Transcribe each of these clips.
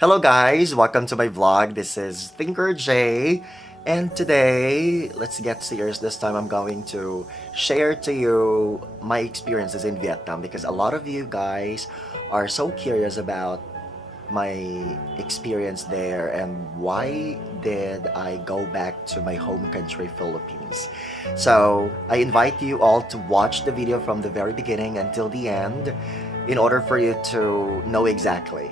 Hello guys, welcome to my vlog. This is Thinker J, and today, let's get serious. This time I'm going to share to you my experiences in Vietnam because a lot of you guys are so curious about my experience there and why did I go back to my home country, Philippines. So I invite you all to watch the video from the very beginning until the end in order for you to know exactly.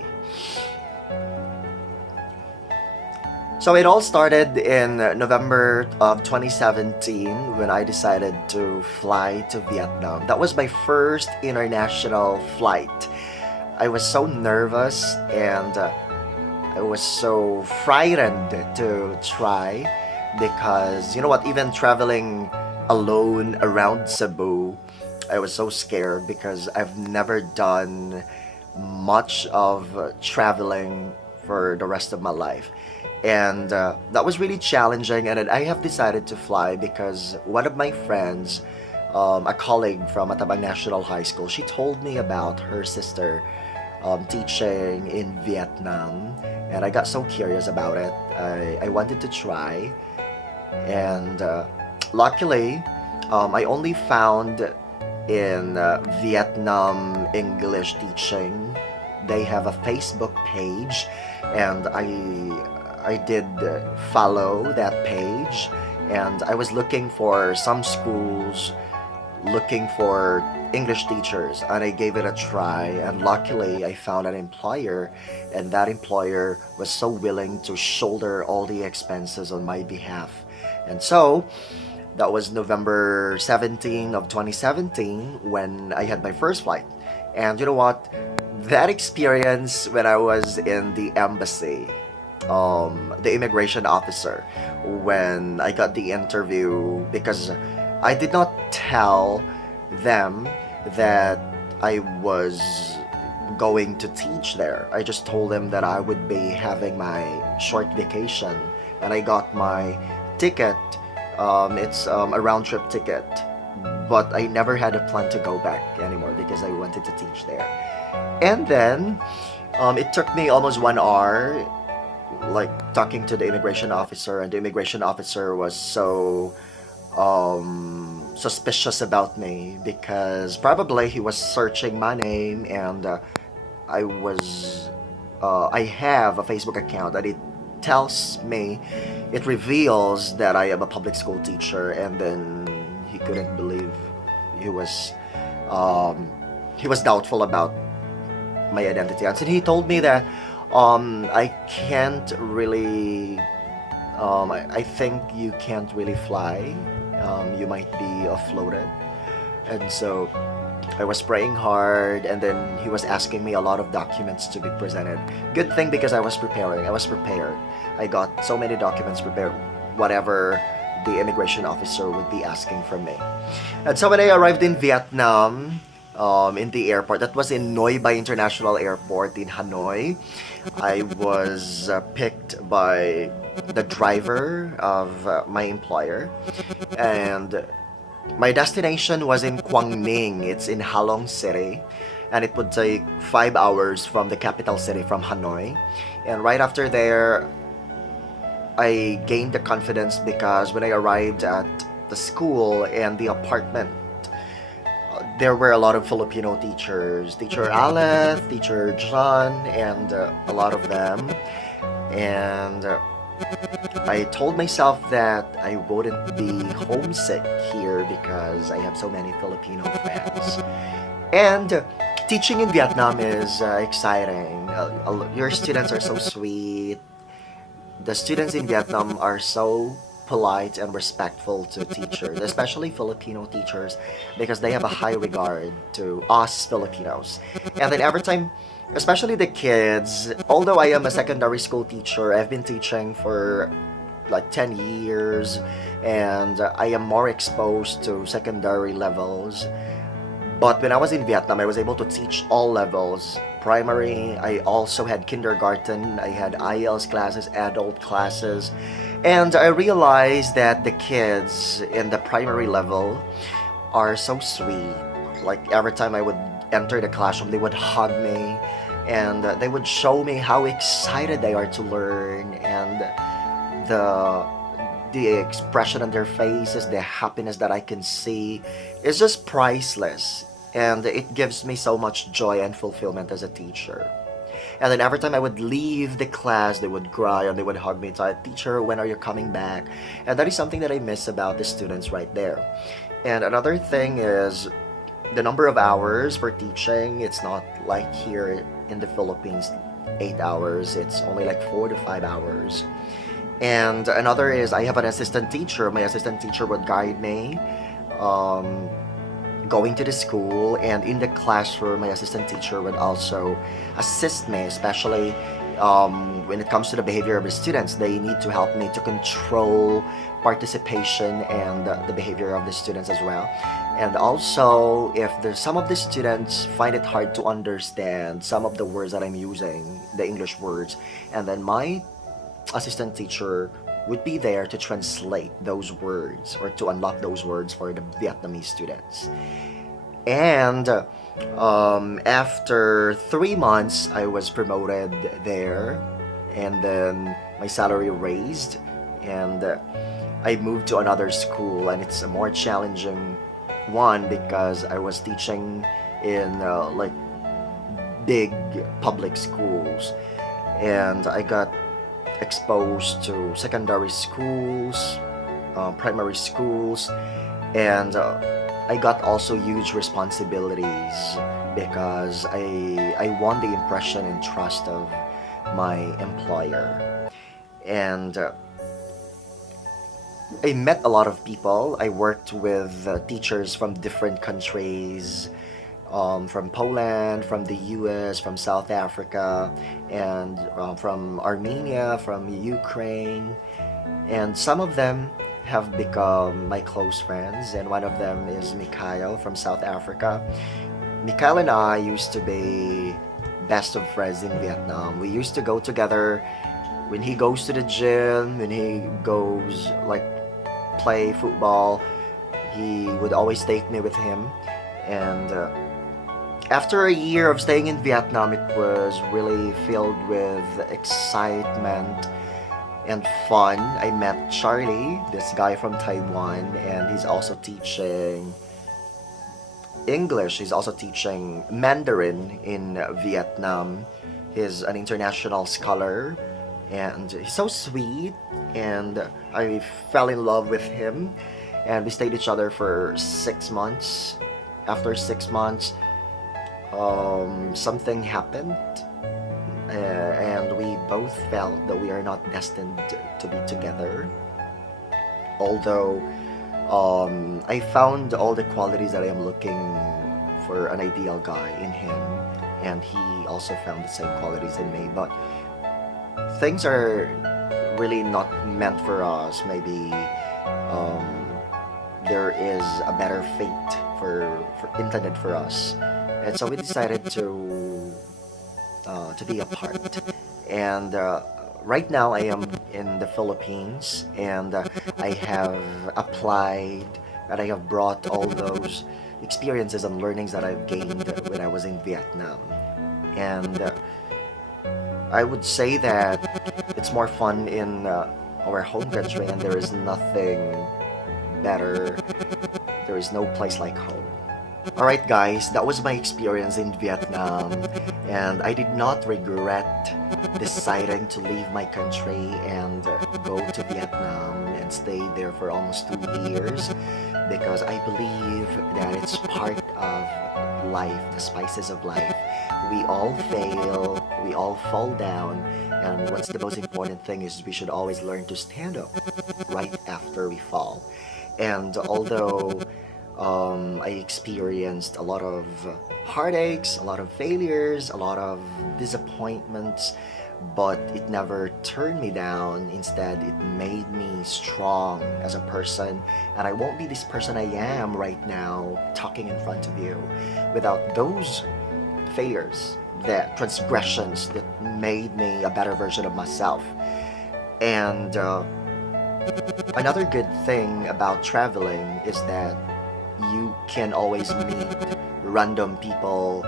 So it all started in November of 2017 when I decided to fly to Vietnam. That was my first international flight. I was so nervous and I was so frightened to try because you know what, even traveling alone around Cebu, I was so scared because I've never done much of traveling for the rest of my life. And that was really challenging, and then I have decided to fly because one of my friends, a colleague from Matabang National High School, she told me about her sister teaching in Vietnam, and I got so curious about it. I wanted to try, and luckily, I only found in Vietnam English teaching. They have a Facebook page, and I did follow that page, and I was looking for some schools looking for English teachers, and I gave it a try, and luckily I found an employer, and that employer was so willing to shoulder all the expenses on my behalf. And so that was November 17 of 2017 when I had my first flight. And you know what? That experience when I was in the embassy, the immigration officer, when I got the interview, because I did not tell them that I was going to teach there. I just told them that I would be having my short vacation, and I got my ticket. It's a round trip ticket, but I never had a plan to go back anymore because I wanted to teach there. And then it took me almost 1 hour, like talking to the immigration officer, and the immigration officer was so suspicious about me because probably he was searching my name, and I have a Facebook account that it tells me, it reveals that I am a public school teacher, and then he couldn't believe, he was doubtful about my identity. And so he told me that I can't really, I think you can't really fly. You might be floated. And so I was praying hard, and then he was asking me a lot of documents to be presented. Good thing because I was preparing. I was prepared. I got so many documents prepared, whatever the immigration officer would be asking from me. And so when I arrived in Vietnam, in the airport, that was in Noi Bai International Airport in Hanoi, I was picked by the driver of my employer, and my destination was in Quang Ninh. It's in Halong City, and it would take 5 hours from the capital city, from Hanoi. And right after there, I gained the confidence because when I arrived at the school and the apartment, there were a lot of Filipino teachers, Teacher Aleph, Teacher John, and a lot of them. And I told myself that I wouldn't be homesick here because I have so many Filipino friends. And teaching in Vietnam is exciting. Your students are so sweet. The students in Vietnam are so polite and respectful to teachers, especially Filipino teachers, because they have a high regard to us Filipinos. And then every time, especially the kids, although I am a secondary school teacher, I've been teaching for like 10 years, and I am more exposed to secondary levels. But when I was in Vietnam, I was able to teach all levels. Primary, I also had kindergarten, I had IELTS classes, adult classes. And I realized that the kids in the primary level are so sweet. Like every time I would enter the classroom, they would hug me, and they would show me how excited they are to learn, and the expression on their faces, the happiness that I can see is just priceless, and it gives me so much joy and fulfillment as a teacher. And then every time I would leave the class, they would cry and they would hug me tight. Teacher, when are you coming back? And that is something that I miss about the students right there. And another thing is the number of hours for teaching. It's not like here in the Philippines, 8 hours. It's only like 4 to 5 hours. And another is I have an assistant teacher. My assistant teacher would guide me. Um, Going to the school, and in the classroom my assistant teacher would also assist me, especially when it comes to the behavior of the students. They need to help me to control participation and the behavior of the students as well. And also, if there's some of the students find it hard to understand some of the words that I'm using, the English words, and then my assistant teacher would be there to translate those words or to unlock those words for the Vietnamese students. And after 3 months, I was promoted there, and then my salary raised, and I moved to another school, and it's a more challenging one because I was teaching in like big public schools, and I got exposed to secondary schools, primary schools, and I got also huge responsibilities because I won the impression and trust of my employer. And I met a lot of people. I worked with teachers from different countries, from Poland, from the US, from South Africa, and from Armenia, from Ukraine. And some of them have become my close friends, and one of them is Mikhail from South Africa. Mikhail and I used to be best of friends in Vietnam. We used to go together when he goes to the gym, when he goes like play football. He would always take me with him, and after a year of staying in Vietnam, it was really filled with excitement and fun. I met Charlie, this guy from Taiwan, and he's also teaching English. He's also teaching Mandarin in Vietnam. He's an international scholar, and he's so sweet, and I fell in love with him, and we stayed each other for 6 months. After 6 months, something happened, and we both felt that we are not destined to be together. Although I found all the qualities that I am looking for an ideal guy in him, and he also found the same qualities in me, but things are really not meant for us. Maybe there is a better fate for intended for us, and so we decided to be apart. And right now I am in the Philippines, and I have applied, and I have brought all those experiences and learnings that I've gained when I was in Vietnam. And I would say that it's more fun in our home country, and there is nothing better. There is no place like home. Alright guys, that was my experience in Vietnam, and I did not regret deciding to leave my country and go to Vietnam and stay there for almost 2 years, because I believe that it's part of life, the spices of life. We all fail, we all fall down, and what's the most important thing is we should always learn to stand up right after we fall. And although I experienced a lot of heartaches, a lot of failures, a lot of disappointments, but it never turned me down. Instead, it made me strong as a person, and I won't be this person I am right now talking in front of you without those failures, the transgressions that made me a better version of myself. And another good thing about traveling is that you can always meet random people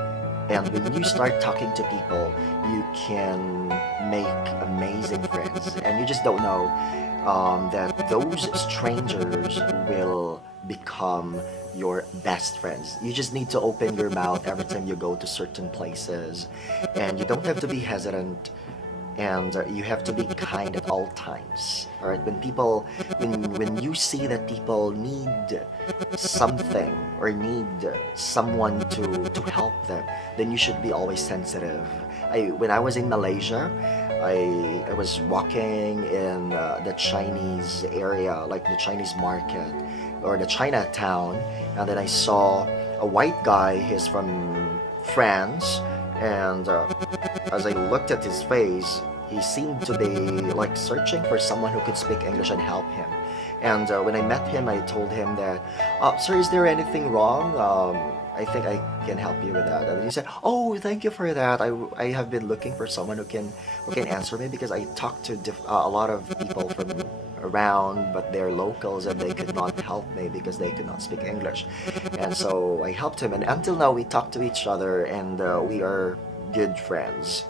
And when you start talking to people, you can make amazing friends. And you just don't know that those strangers will become your best friends. You just need to open your mouth every time you go to certain places. And you don't have to be hesitant, and you have to be kind at all times. All right, when you see that people need something or need someone to help them, then you should be always sensitive. When I was in Malaysia, I was walking in the Chinese area, like the Chinese market or the Chinatown, and then I saw a white guy. He's from France, and as I looked at his face, he seemed to be like searching for someone who could speak English and help him. And when I met him, I told him that, "Sir, is there anything wrong? I think I can help you with that." And he said, "Oh, thank you for that. I have been looking for someone who can answer me because I talked to a lot of people from around, but they're locals and they could not help me because they could not speak English." And so I helped him, and until now we talk to each other, and we are good friends.